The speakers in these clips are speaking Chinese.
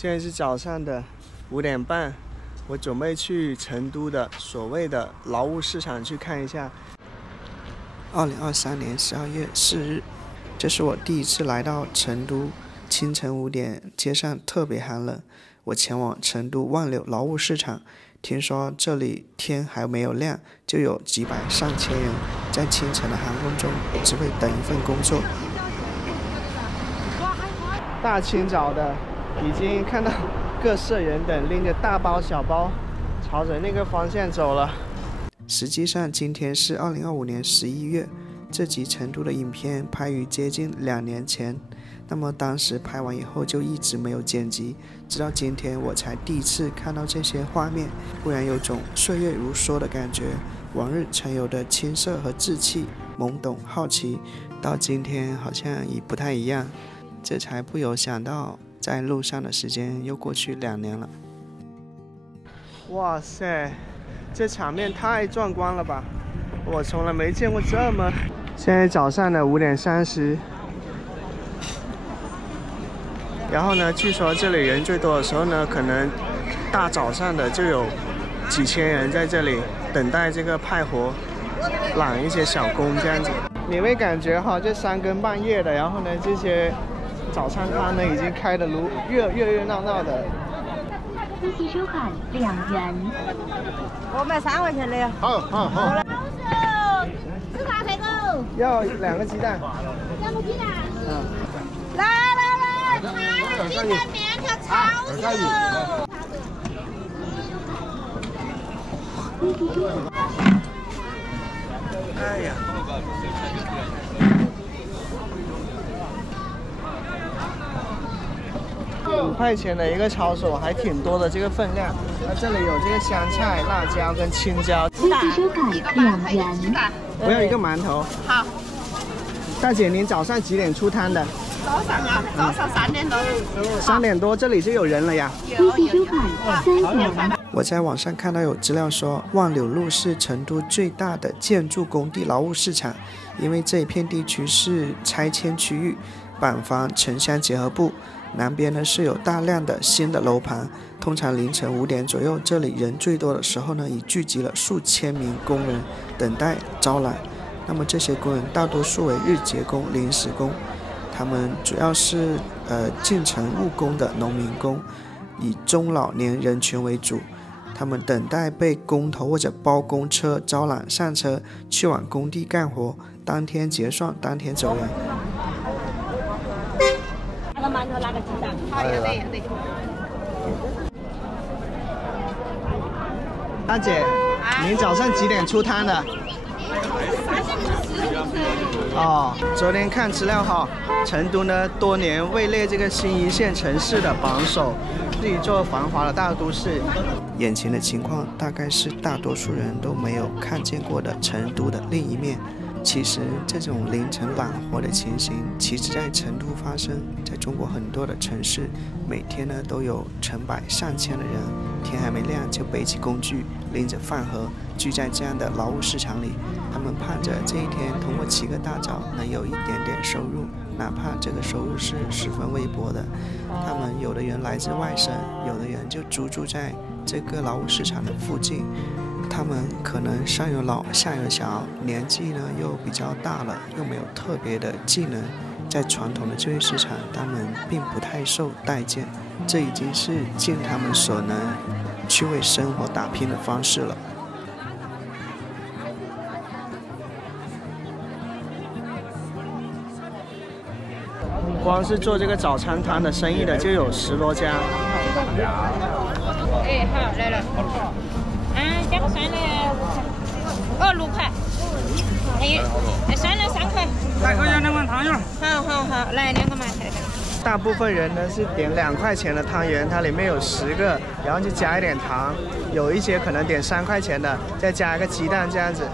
現在是早上的5點半，我準備去成都的所謂的勞務市場去看一下。2023年12月4日，這是我第一次來到成都。清晨5點，街上特別寒冷。我前往成都萬柳勞務市場，聽說這裡天還沒有亮，就有幾百上千人在清晨的寒風中，只為等一份工作。大清早的，已經看到各色人等拎着大包小包，朝着那個方向走了。實際上，今天是2025年11月，這集成都的影片拍於接近2年前。那麼當時拍完以後就一直沒有剪輯，直到今天我才第一次看到這些畫面，忽然有種歲月如梭的感覺，往日曾有的青澀和稚氣、懵懂好奇，到今天好像已不太一樣。這才不由想到，在路上的時間又過去2年了。哇塞，這場面太壯觀了吧！我從來沒見過這麼……現在早上的5點30。然後呢，據說這裡人最多的時候呢，可能大早上的就有幾千人在這裡等待這個派活，攬一些小工這樣子。你會感覺哈，這3更半夜的，然後呢，這些早餐攤呢已經開得熱鬧鬧的。司機收款2元。我買3塊錢的呀。好。吃啥菜狗？要2個雞蛋。2個雞蛋。來。鸡蛋面條超市。哎呀！5塊錢的一個抄手，還挺多的這個分量。那這裡有這個香菜、辣椒跟青椒。司機收款2元。我要一個馒頭。好。大姐，您早上幾點出攤的？早上啊，早上3點多。3點多，這裡就有人了呀。司機收款3元。我在網上看到有資料說，萬柳路是成都最大的建築工地勞務市場，因為這一片地區是拆遷區域，板房城鄉結合部，南邊呢是有大量的新的樓盤。通常凌晨5點左右，這裡人最多的時候呢，已聚集了數千名工人等待招攬。那麼這些工人大多數為日結工、臨時工，他們主要是进城務工的農民工，以中老年人群為主。他們等待被工頭或者包工車招攬上車，去往工地幹活，當天結算，當天走人。那個饅頭，那個雞蛋，好有的。大姐，您早上幾點出攤的？哦，昨天看資料哈，成都呢多年位列这個新1線城市的榜首，是一座繁華的大都市。眼前的情況大概是大多數人都沒有看見過的成都的另一面。其實這種凌晨攬活的情形，其實在成都發生，在中國很多的城市，每天呢都有成百上千的人，天還沒亮就背起工具，拎着飯盒，聚在這樣的勞務市場裡。他們盼着這一天通過起個大早，能有一點點收入，哪怕這個收入是十分微薄的。他們有的人來自外省，有的人就住在這個勞務市場的附近。他們可能上有老下有小，年紀呢又比較大了，又沒有特別的技能，在傳統的就業市場，他們並不太受待見。這已經是盡他們所能去為生活打拼的方式了。光是做這個早餐攤的生意的就有10多家。哎，好，來了。加個酸的6塊，還有酸的3塊。再給我2碗湯圓。好，來2個饅頭。大部分人呢是點2塊錢的湯圓，它裡面有10個，然後就加一點糖。有一些可能點3塊錢的，再加一個雞蛋這樣子。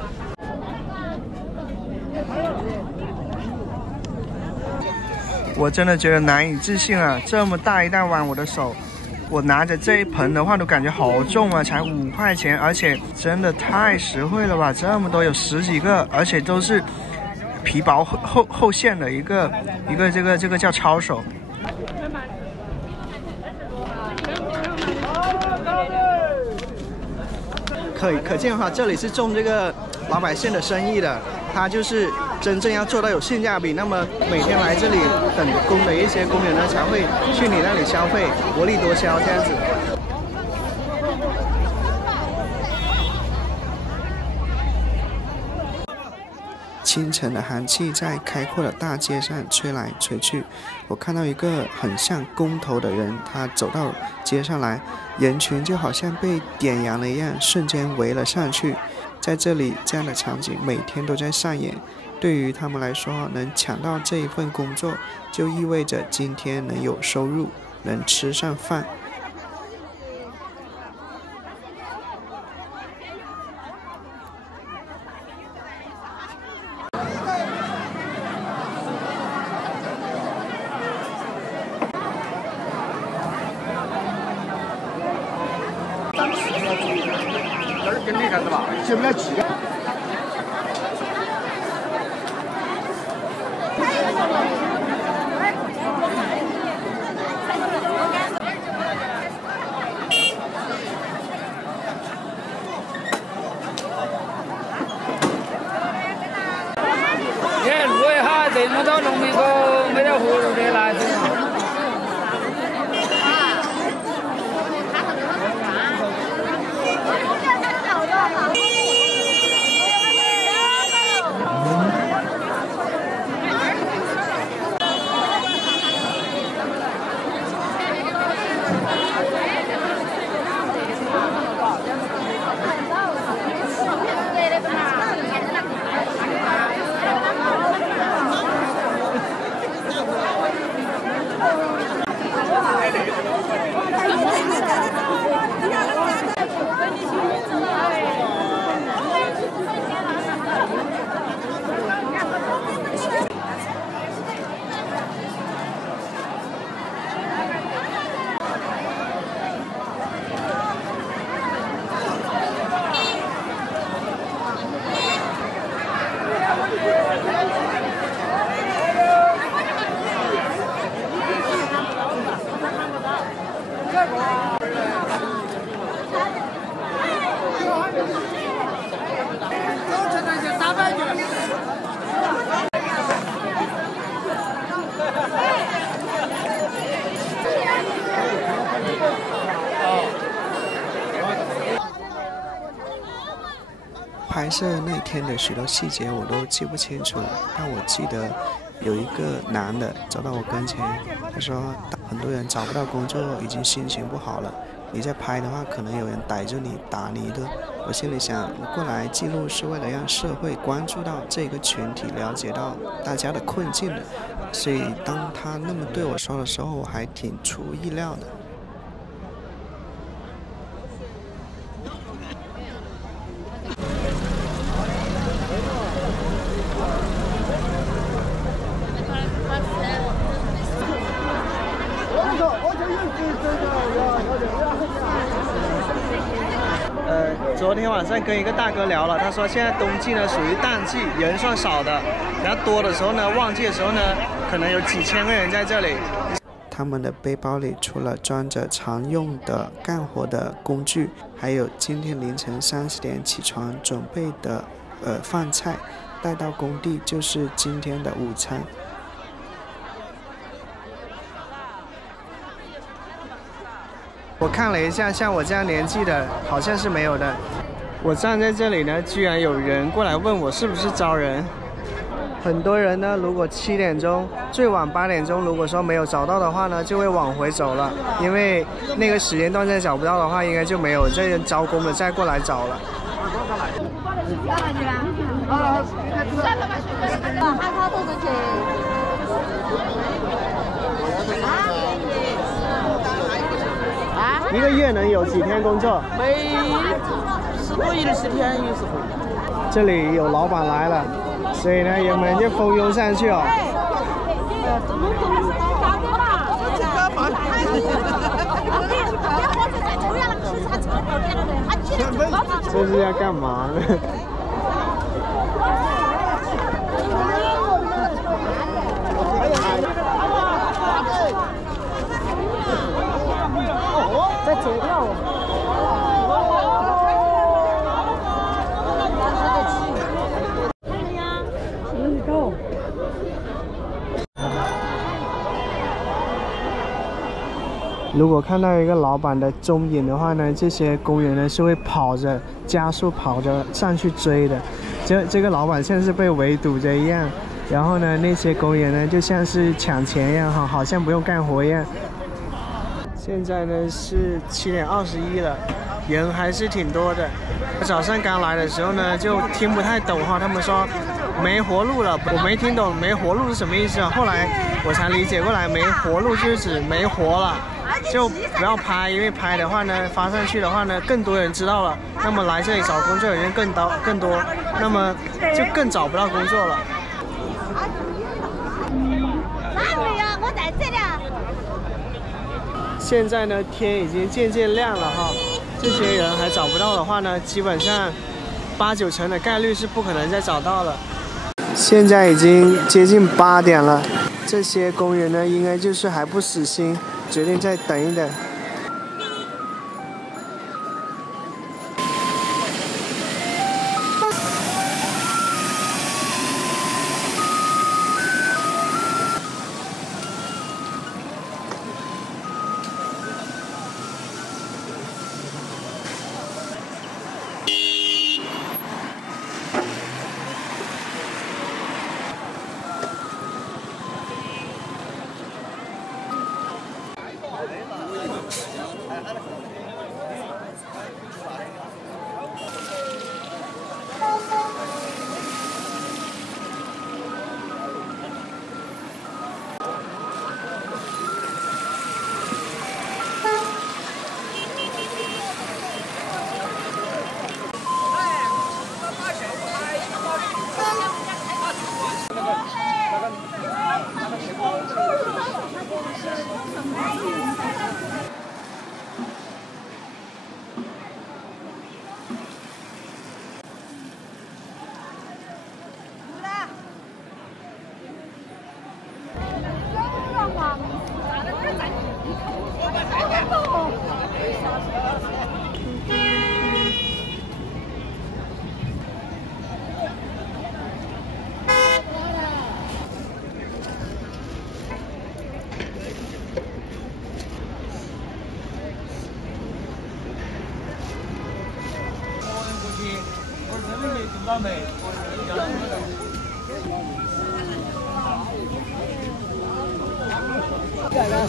我真的覺得難以置信啊！這麼大一大碗，我的手。我拿着這一盆的話都感覺好重啊，才5塊錢，而且真的太實惠了吧！這麼多有10幾個，而且都是皮薄厚餡的一個這個叫抄手。可見的話，這裡是重這個老百姓的生意的，他就是真正要做到有性價比。那麼每天來這裡等工的一些工人呢，才會去你那裡消費，薄利多銷這樣子。清晨的寒氣在開闊的大街上吹來吹去，我看到一個很像工頭的人，他走到街上來，人群就好像被點燃了一樣，瞬間圍了上去。在這裡，這樣的場景每天都在上演。對於他們來說，能搶到這一份工作，就意味着今天能有收入，能吃上飯。跟那个是吧？进不了几个。哎，路一下，这么多农民工没得活路的来着。拍攝那天的許多細節我都記不清楚，但我記得有一個男的走到我跟前，他說很多人找不到工作，已經心情不好了，你再拍的話可能有人逮着你打你的。我心裡想，我過來記錄是為了讓社會關注到這個群體，了解到大家的困境的，所以當他那麼對我說的時候，我還挺出乎意料的。昨天晚上跟一個大哥聊了，他說現在冬季呢屬於淡季，人算少的，然後多的時候呢，旺季的時候呢，可能有幾千個人在這裡。他們的背包裡除了裝着常用的幹活的工具，還有今天凌晨30點起床準備的飯菜，帶到工地就是今天的午餐。我看了一下，像我這樣年紀的，好像是沒有的。我站在這裡呢，居然有人過來問我是不是招人。很多人呢，如果7點鐘，最晚8點鐘，如果說沒有找到的話呢，就會往回走了，因為那個時間段再找不到的話，應該就沒有這人招工的再過來找了。一個月能有幾天工作？沒10個20天有時候。這裡有老闆來了，所以呢，人們就蜂擁上去哦。這是要幹嘛呢？在走掉。如果看到一个老板的蹤影的話呢，這些工人呢是會跑着加速跑着上去追的。這個老板像是被圍堵着一樣，然後呢，那些工人呢就像是搶錢一樣哈，好像不用幹活一樣。現在呢是7點21了，人還是挺多的。我早上剛來的時候呢就聽不太懂哈，他們說沒活路了，我沒聽懂沒活路是什麼意思啊。後來我才理解過來，沒活路就是指沒活了，就不要拍，因為拍的話呢發上去的話呢更多人知道了，那麼來這裡找工作的人更多，那麼就更找不到工作了。我在這裡。現在呢天已經漸漸亮了哈，這些人還找不到的話呢，基本上8、9成的概率是不可能再找到了。現在已經接近8點了，這些工人呢應該就是還不死心，決定再等一等。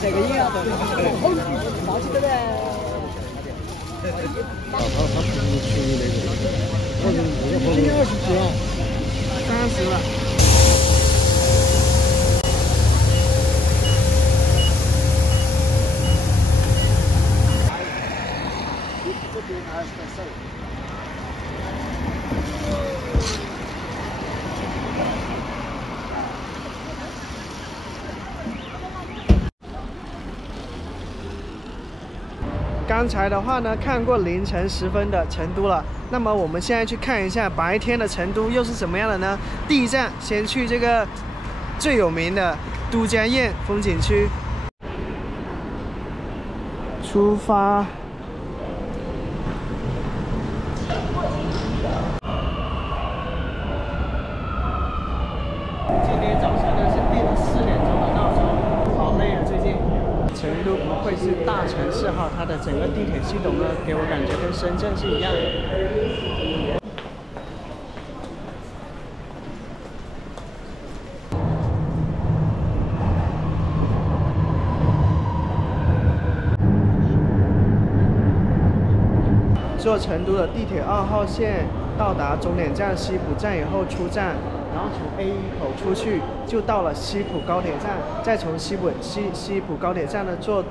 這個音啊，好起的唄。今天20幾了，30了。剛才的話呢，看過凌晨10分的成都了。那麼我們現在去看一下白天的成都又是怎麼樣的呢？第一站先去這個最有名的都江堰風景區，出發。今天早上呢是定了4點鐘的鬧鐘，好累啊最近。成都不愧是大城市哈，它的整個地鐵系統呢，給我感覺跟深圳是一樣的。坐成都的地鐵2號線，到達終點站西浦站以後出站，然後從 A1 口出去就到了西浦高鐵站，再從西浦高鐵站呢坐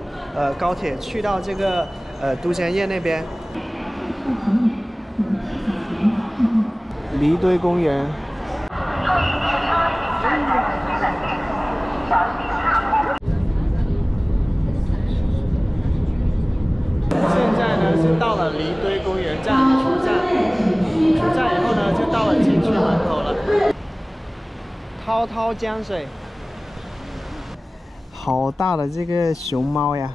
高鐵去到這個都江堰那邊。離堆公園。現在呢是到了離堆公園站出站以後呢就到了景區門口了。滔滔江水，好大的這個熊貓呀，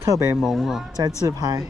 特別萌哦，在自拍。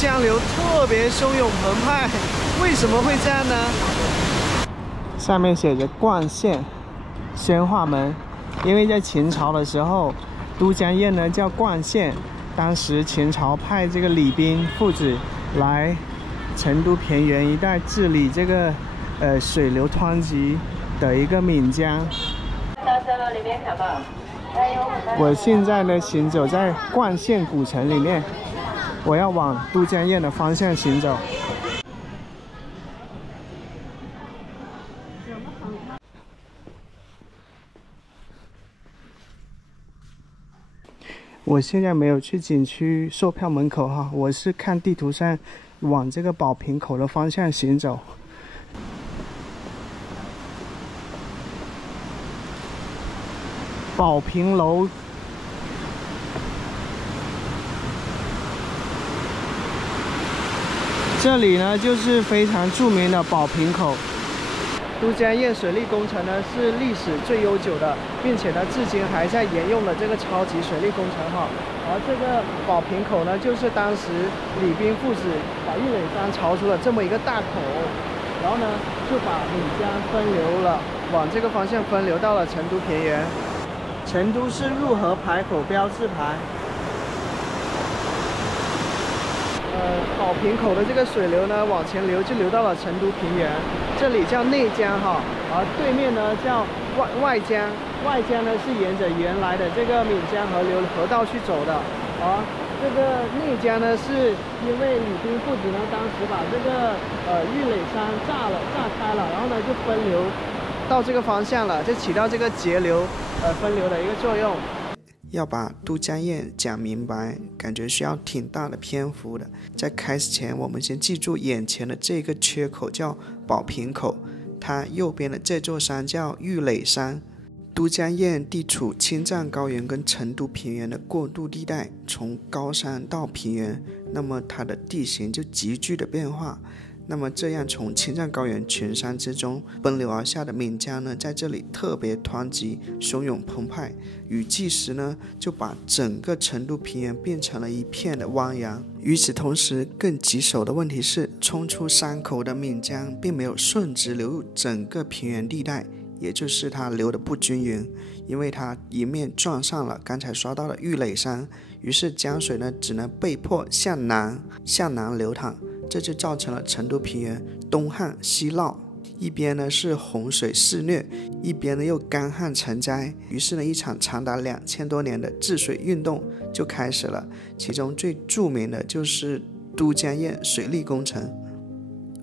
江流特別洶湧澎湃，为什麼會這樣呢？上面寫着灌縣宣化門，因為在秦朝的時候，都江堰呢叫灌縣。當時秦朝派這個李冰父子來成都平原一帶治理這個水流湍急的一個岷江。我現在呢行走在灌縣古城裡面，我要往都江堰的方向行走。我現在沒有去景區售票門口哈，我是看地圖上往這個寶瓶口的方向行走。寶瓶樓，這裡呢就是非常著名的寶瓶口。都江堰水利工程呢是歷史最悠久的，并且呢至今还在沿用的这个超级水利工程哈。而这个宝瓶口呢，就是当时李冰父子把玉垒山潮出了这么一个大口，然后呢就把岷江分流了，往这个方向分流到了成都平原。成都市入河牌口标志牌。宝瓶口的这个水流呢，往前流就流到了成都平原，这裡叫內江哈，而對面呢叫外江，外江呢是沿着原來的這個岷江河流河道去走的，而這個內江呢是因為李冰父子呢當時把這個玉壘山炸開了，然後呢就分流到這個方向了，就起到這個截流分流的一個作用。要把都江堰講明白，感覺需要挺大的篇幅的。在開始前，我們先記住眼前的這個缺口叫寶瓶口，它右邊的這座山叫玉壘山。都江堰地處青藏高原跟成都平原的過渡地帶，從高山到平原，那麼它的地形就急劇的變化。那麼這樣從青藏高原群山之中奔流而下的岷江呢，在這裡特別湍急洶湧澎湃，雨季時呢就把整個成都平原變成了一片的汪洋。與此同時，更棘手的問題是，衝出山口的岷江並沒有順直流入整個平原地帶，也就是它流得不均勻，因為它一面撞上了剛才說到的玉壘山，於是江水呢只能被迫向南流淌。這就造成了成都平原東旱西澇，一邊呢是洪水肆虐，一邊呢又乾旱成災，於是呢一場長達2000多年的治水運動就開始了，其中最著名的就是都江堰水利工程。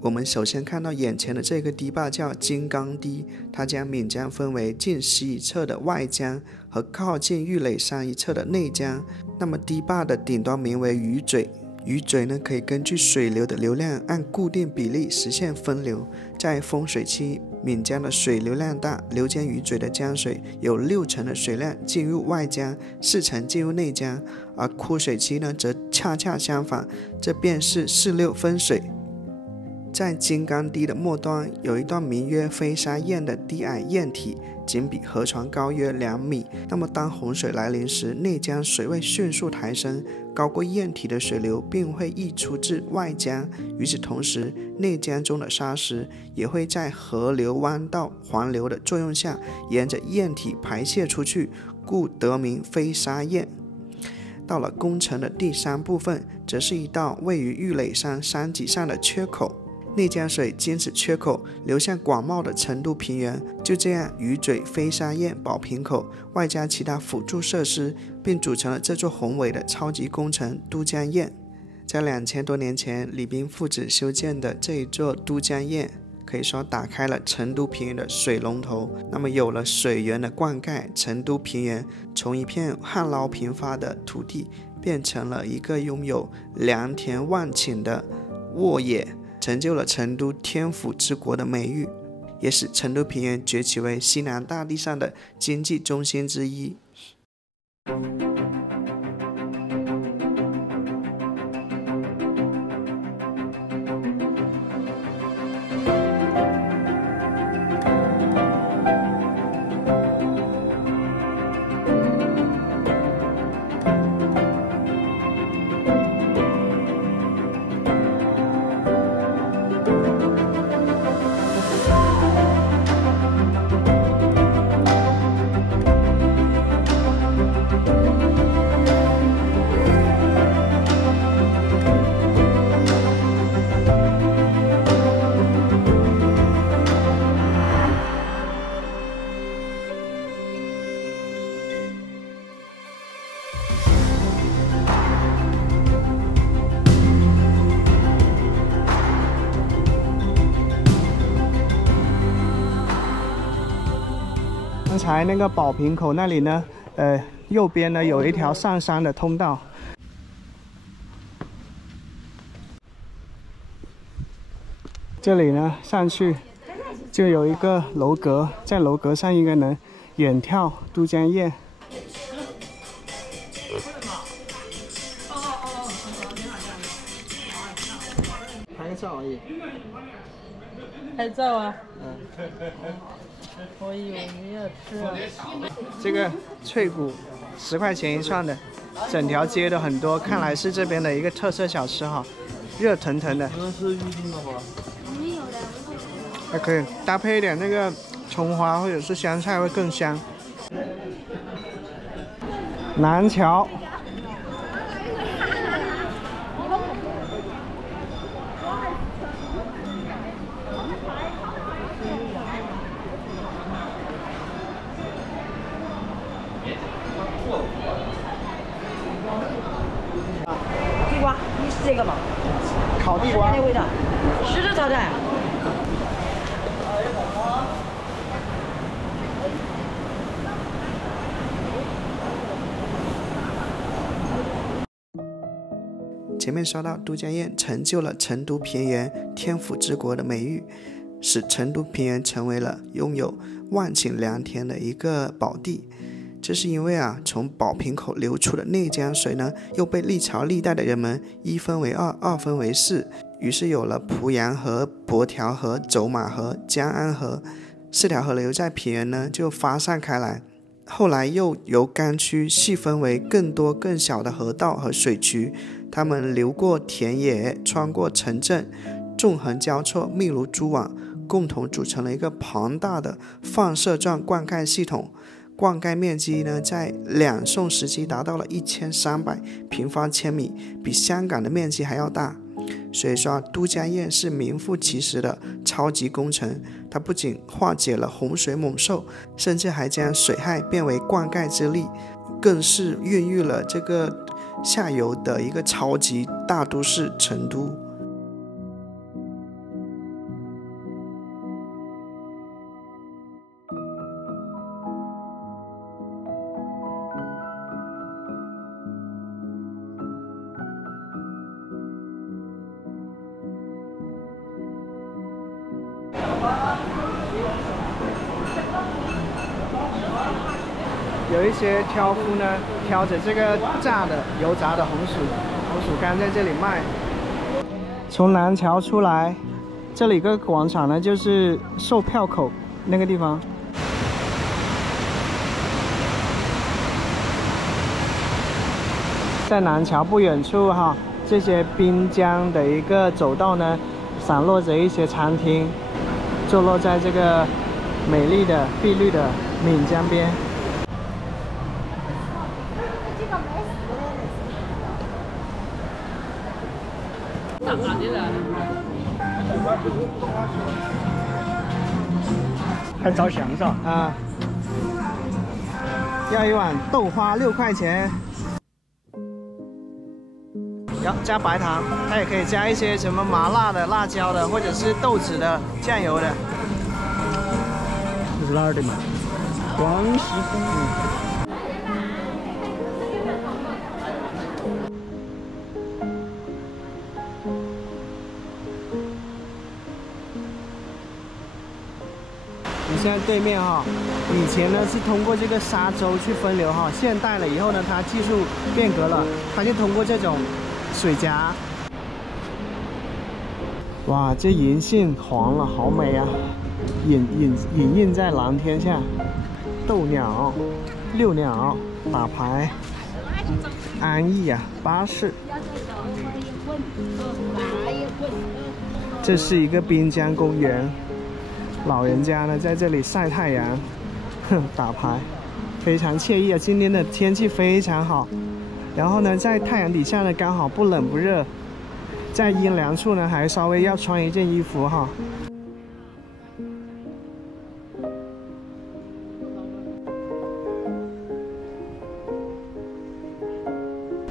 我們首先看到眼前的這個堤壩叫金剛堤，它將岷江分為近西一側的外江和靠近玉壘山一側的內江。那麼堤壩的頂端名為魚嘴，魚嘴呢可以根據水流的流量按固定比例實現分流。在豐水期，岷江的水流量大，流經魚嘴的江水有60%的水量進入外江，40%進入內江；而枯水期呢則恰恰相反，這便是4/6分水。在金剛堤的末端有一段名曰飛沙堰的低矮堰體，僅比河床高約2米。那麼當洪水來臨時，內江水位迅速抬升，高過堰體的水流並會溢出至外江。與此同時，內江中的沙石也會在河流彎道環流的作用下，沿着堰體排泄出去，故得名飛沙堰。到了工程的第3部分，則是一道位於玉壘山山脊上的缺口。內江水經此缺口流向廣袤的成都平原，就這樣魚嘴、飛沙堰、寶瓶口，外加其他輔助設施，並組成了這座宏偉的超級工程都江堰。在2000多年前，李冰父子修建的這一座都江堰，可以說打開了成都平原的水龍頭。那麼有了水源的灌溉，成都平原從一片旱澇頻發的土地，變成了一個擁有良田萬頃的沃野，成就了成都天府之國的美譽，也使成都平原崛起為西南大地上的經濟中心之一。才那個寶瓶口那裡呢，右邊呢有一條上山的通道。這裡呢上去就有一個樓閣，在樓閣上應該能遠眺都江堰。拍個照而已。拍照啊？我以為你要吃啊。這個脆骨10塊錢一串的，整條街的很多，看來是這邊的一個特色小吃哈，熱騰騰的。是預定的嗎？沒有的。還可以搭配一點那個蔥花或者是香菜會更香。南橋。地瓜，你是这個嗎？烤地瓜。的味道，濕的炒蛋。前面說到都江堰成就了成都平原天府之國的美譽，使成都平原成為了擁有萬頃良田的一個寶地。這是因為從寶瓶口流出的內江水呢，又被歷朝歷代的人們一分為二，二分為四，於是有了濮陽河、博條河、走馬河、江安河4條河流在平原呢就發散開來。後來又由干區細分為更多更小的河道和水渠，它們流過田野，穿過城鎮，縱橫交錯，密如蛛網，共同組成了一個龐大的放射狀灌溉系統。灌溉面積呢，在兩宋時期達到了1300平方千米，比香港的面積還要大。所以說，都江堰是名副其實的超級工程。它不僅化解了洪水猛獸，甚至還將水害變為灌溉之力，更是孕育了這個下游的一個超級大都市成都。有一些挑夫呢，挑着这个炸的油炸的红薯干在這裡賣。從南橋出來，這裡一個廣場呢，就是售票口那個地方。在南橋不遠處哈，這些濱江的一個走道呢，散落着一些餐廳，坐落在這個美麗的碧綠的岷江邊。很招享是吧？啊，要一碗豆花6塊錢，要加白糖，它也可以加一些什麼麻辣的、辣椒的，或者是豆豉的、醬油的。這是哪兒的嘛？廣西風。你現在對面哈，以前呢是通過這個沙洲去分流哈，現代了以後呢，它技術變革了，它就通過這種水閘。哇，這銀杏黃了，好美啊！隱映在藍天下。鬥鳥、遛鳥、打牌、安逸啊，巴士。這是一個濱江公園。老人家呢在這裡曬太陽，打牌，非常愜意啊！今天的天氣非常好，然後呢，在太陽底下呢剛好不冷不熱，在陰涼處呢還稍微要穿一件衣服哈。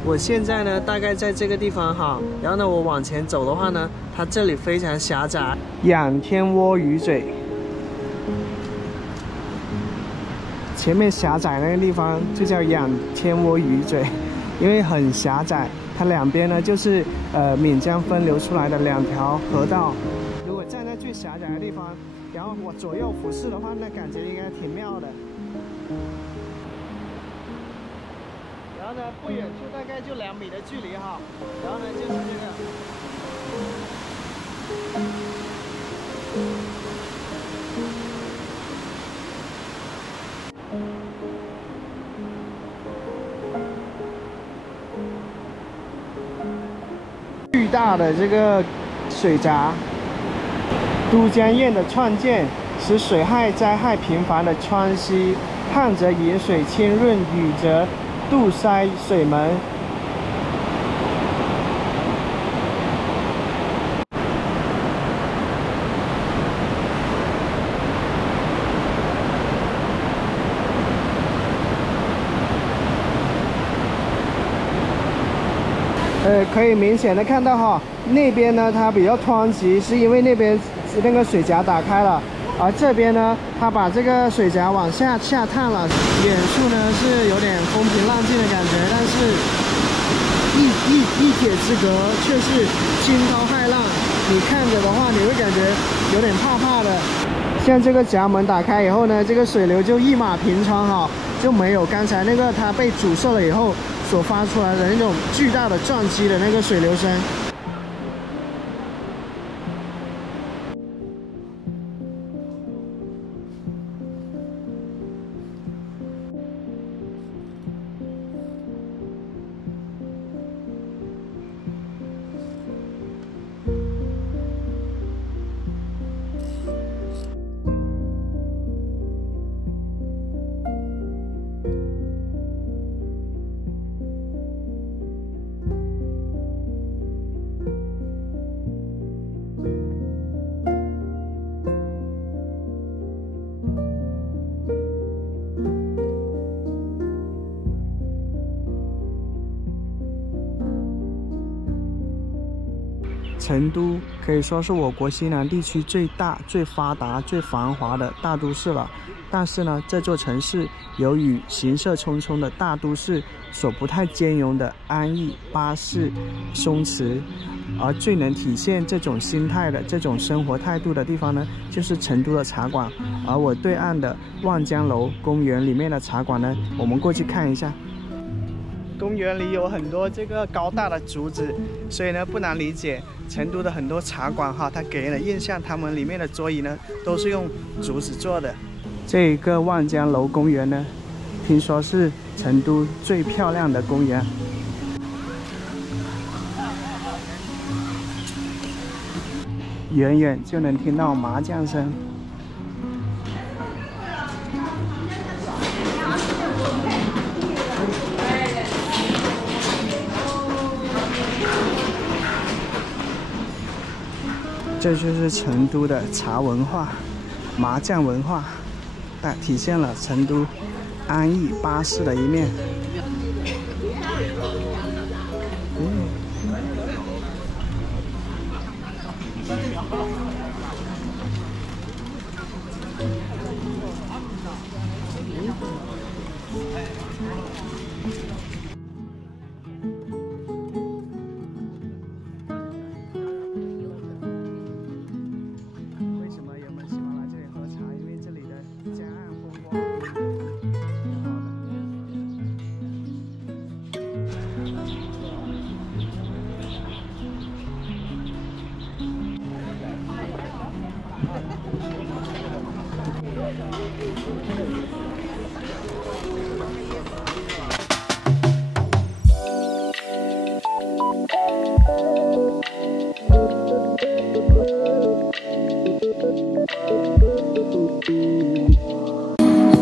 我現在呢大概在這個地方哈，然後呢我往前走的話呢，它這裡非常狹窄。仰天窩魚嘴。前面狹窄那個地方就叫仰天窩魚嘴，因為很狹窄，它兩邊呢就是岷江分流出來的2條河道。如果站在最狹窄的地方，然後我左右俯視的話，那感覺應該挺妙的。然後呢，不遠處大概就2米的距離哈，然後呢就是這個。巨大的这個水閘，都江堰的創建使水害災害頻繁的川溪，旱則引水浸潤，雨則堵塞水門。可以明顯的看到哈，那邊呢它比較湍急，是因為那邊那個水閘打開了，而這邊呢，它把這個水閘往下探了，遠處呢是有點風平浪靜的感覺，但是一鐵之隔卻是驚濤駭浪，你看着的話，你會感覺有點怕怕的。像這個閘門打開以後呢，這個水流就一馬平川哈，就沒有剛才那個它被阻塞了以後所發出來的那種巨大的撞擊的那個水流聲。成都可以說是我國西南地區最大、最發達、最繁華的大都市了。但是呢，這座城市由於行色匆匆的大都市所不太兼容的安逸、巴適、鬆弛，而最能體現這種心態的這種生活態度的地方呢，就是成都的茶館。而我對岸的望江樓公園裡面的茶館呢，我們過去看一下。公園裡有很多這個高大的竹子，所以呢不難理解成都的很多茶館哈，它給人的印象，他們裡面的桌椅呢都是用竹子做的。這個望江樓公園呢，聽說是成都最漂亮的公園。遠遠就能聽到麻將聲。這就是成都的茶文化、麻將文化，體現了成都安逸巴適的一面。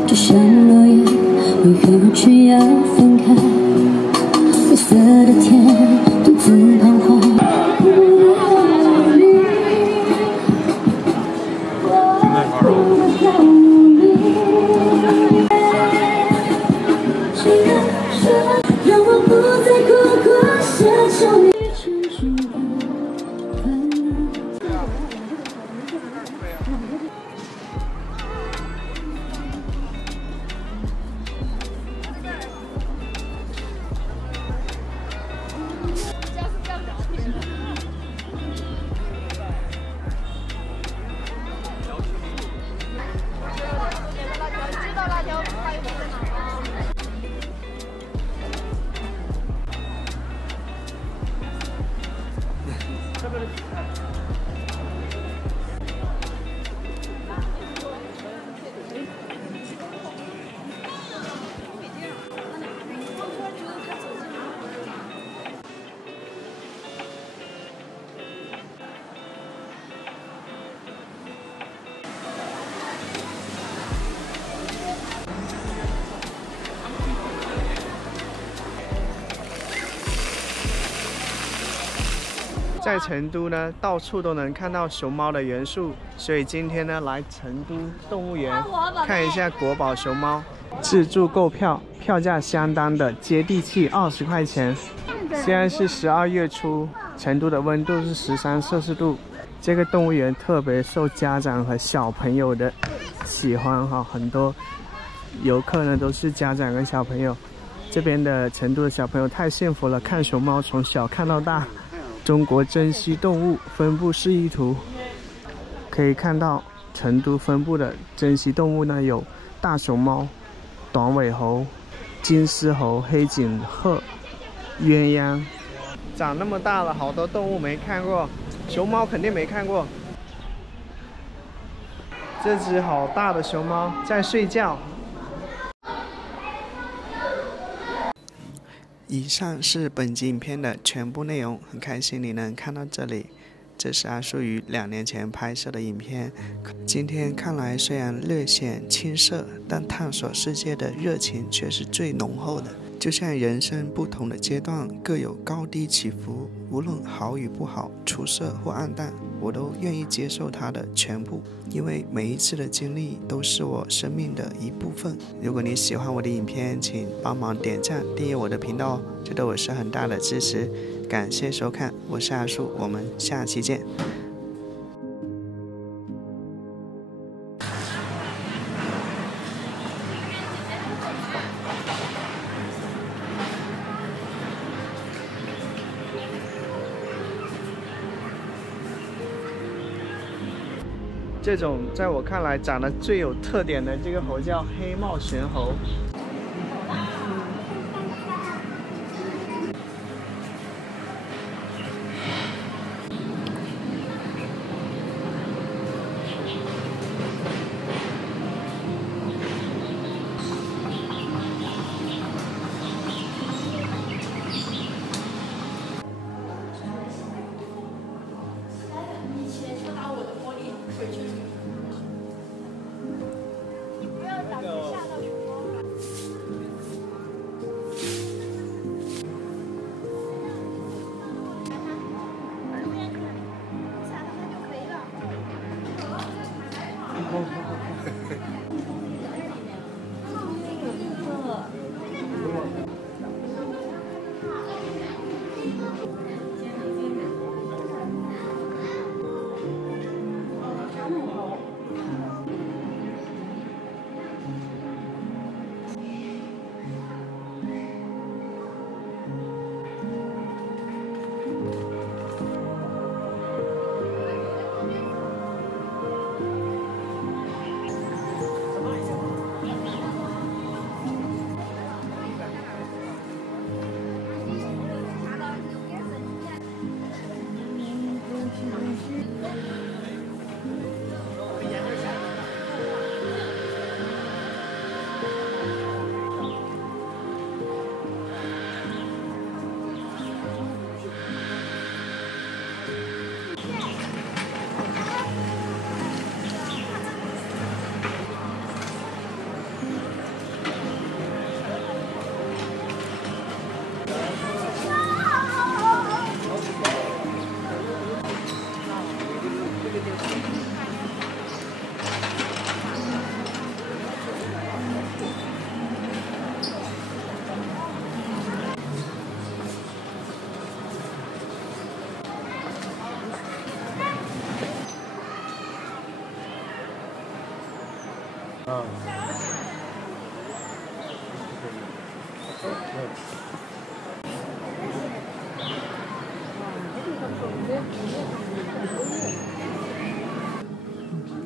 就像落叶，为何却要分開？灰色的天，獨自彷徨。讓我不再苦苦奢求你成熟的煩惱。在成都呢，到處都能看到熊猫的元素，所以今天呢，来成都動物園看一下國寶熊貓。自助購票，票價相當的接地氣，20塊錢。現在是12月初，成都的溫度是13攝氏度。這個動物園特別受家長和小朋友的喜歡哈，很多遊客呢都是家長跟小朋友。這邊的成都的小朋友太幸福了，看熊貓從小看到大。中國珍稀動物分布示意圖可以看到，成都分布的珍稀動物呢有大熊貓、短尾猴、金絲猴、黑颈鶴、鴛鴦。長那麼大了，好多動物沒看過，熊貓肯定沒看過。這隻好大的熊貓在睡覺。以上是本集影片的全部內容，很開心你能看到這裡。這是阿樹於2年前拍攝的影片，今天看來雖然略顯青澀，但探索世界的熱情卻是最濃厚的。就像人生不同的階段各有高低起伏，無論好與不好，出色或黯淡，我都願意接受它的全部，因為每一次的經歷都是我生命的一部分。如果你喜歡我的影片，請幫忙點讚訂閱我的頻道哦，這對我是很大的支持。感謝收看，我是阿樹，我們下期見。这种在我看来长得最有特点的这个猴叫黑帽玄猴。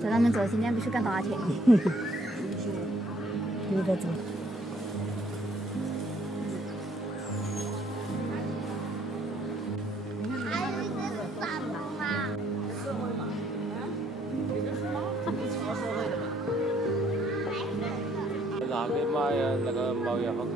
叫他們做，今天必須趕大去。有得做。哪邊買呀？那個貓也好看。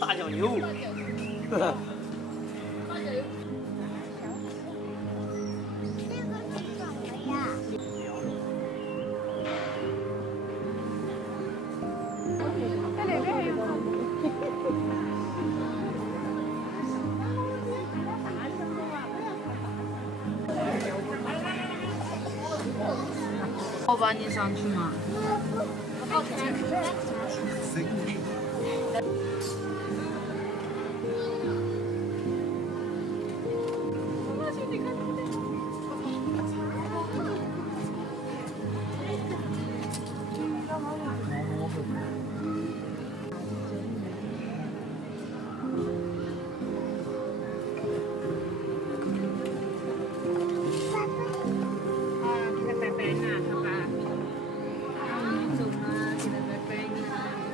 大腳牛。我帮你上去吗？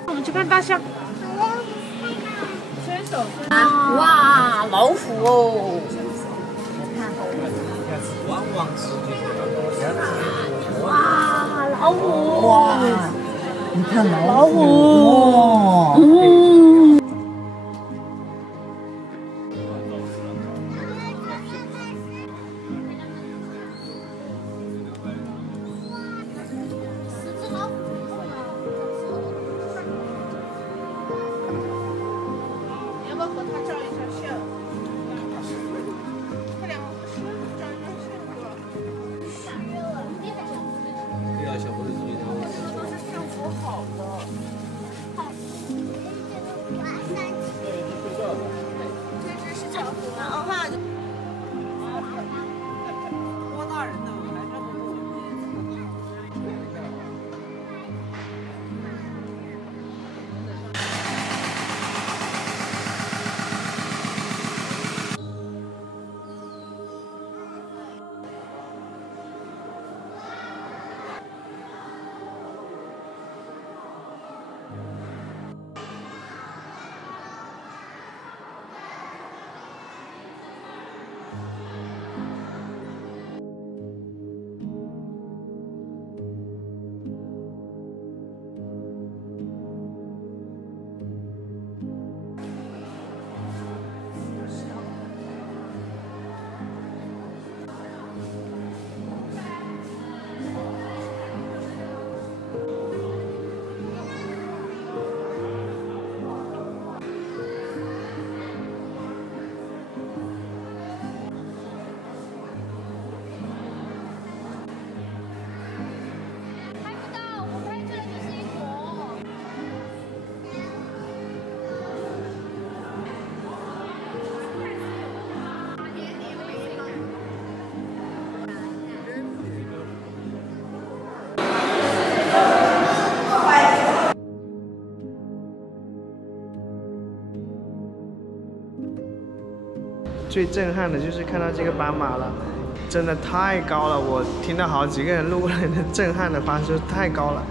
我们去看大象。哇，老虎哦！哇，老虎！哇，你看老虎！哇！最震撼的就是看到这个斑马了，真的太高了！我听到好几个人路人的震撼的发出，太高了。